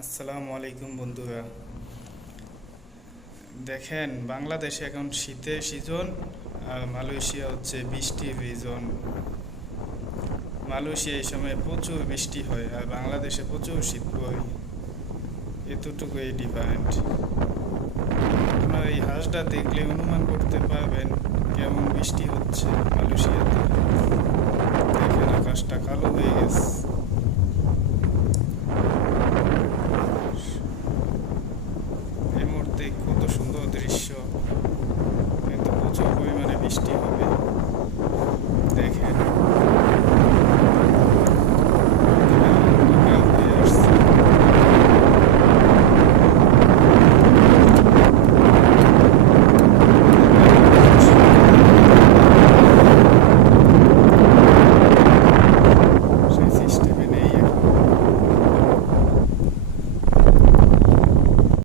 আসসালামু আলাইকুম বন্ধুরা। দেখেন, বাংলাদেশে এখন শীতের সিজন আর মালয়েশিয়া হচ্ছে বৃষ্টির রিজন। মালয়েশিয়া এই সময় প্রচুর বৃষ্টি হয় আর বাংলাদেশে প্রচুর শীত পড়ে। এতটুকুই ডিফারেন্ট। আপনারা এই হাঁসটা দেখলে অনুমান করতে পারবেন কেমন বৃষ্টি হচ্ছে মালয়েশিয়াতে। দেখেন, আকাশটা কালো হয়ে গেছে।